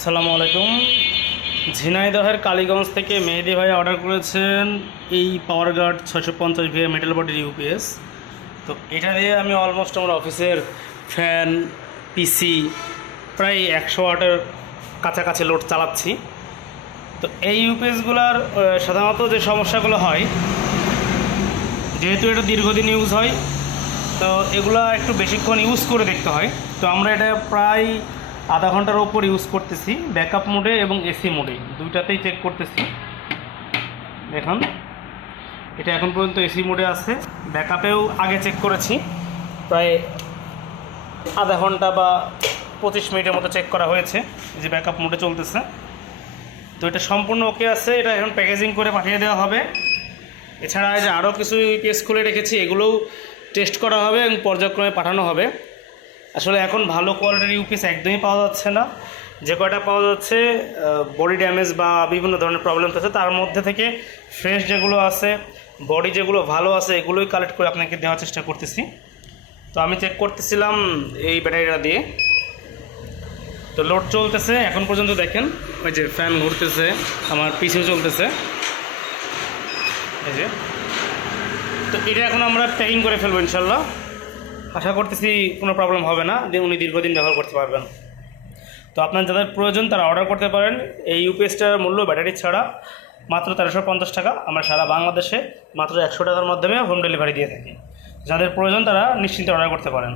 আসসালামু আলাইকুম। ঝিনাইদহের কালীগঞ্জ থেকে মেহেদি ভাই অর্ডার করেছেন এই পাওয়ার গার্ড 650 ভিএ মেটাল বডির ইউপিএস। তো এটা দিয়ে আমি অলমোস্ট আমার অফিসের ফ্যান, পিসি প্রায় 100 ওয়াটের কাছাকাছি লোড চালাচ্ছি। তো এই ইউপিএসগুলোর সাধারণত যে সমস্যাগুলো হয়, যেহেতু এটা দীর্ঘদিন ইউজ হয়, তো এগুলা একটু বেশিক্ষণ ইউজ করে দেখতে হয়। তো আমরা এটা প্রায় আধা ঘন্টার ওপর ইউজ করতেছি, ব্যাকআপ মোডে এবং এসি মোডে দুইটাতেই চেক করতেছি। দেখুন এটা এখন পর্যন্ত এসি মোডে আছে, ব্যাকআপেও আগে চেক করেছি, প্রায় আধা ঘন্টা বা 25 মিনিটের মতো চেক করা হয়েছে, যে ব্যাকআপ মোডে চলতেছে। তো এটা সম্পূর্ণ ওকে আছে, এটা এখন প্যাকেজিং করে পাঠিয়ে দেওয়া হবে। এছাড়া যে আরও কিছু ইউপিএস খুলে রেখেছি, এগুলোও টেস্ট করা হবে এবং পর্যায়ক্রমে পাঠানো হবে। আসলে এখন ভালো কোয়ালিটির ইউপিএস একদমই পাওয়া যাচ্ছে না। যে কয়টা পাওয়া যাচ্ছে বডি ড্যামেজ বা বিভিন্ন ধরনের প্রবলেম আছে, তার মধ্যে থেকে ফ্রেশ যেগুলো আছে, বডি যেগুলো ভালো আছে, এগুলোই কালেক্ট করে আপনাকে দেওয়ার চেষ্টা করতেছি। তো আমি চেক করতেছিলাম এই ব্যাটারিটা দিয়ে, তো লোড চলতেছে এখন পর্যন্ত। দেখেন ওই যে ফ্যান ঘুরতেছে, আমার পিছিয়ে চলতেছে এই যে। তো এটা এখন আমরা প্যাকিং করে ফেলবো ইনশাল্লাহ। আশা করতেছি কোনো প্রবলেম হবে না, উনি দীর্ঘদিন ব্যবহার করতে পারবেন। তো আপনার যাদের প্রয়োজন তারা অর্ডার করতে পারেন। এই ইউপিএসটার মূল্য ব্যাটারি ছাড়া মাত্র 1350 টাকা। আমরা সারা বাংলাদেশে মাত্র 100 টাকার মাধ্যমে হোম ডেলিভারি দিয়ে থাকি। যাদের প্রয়োজন তারা নিশ্চিন্তে অর্ডার করতে পারেন।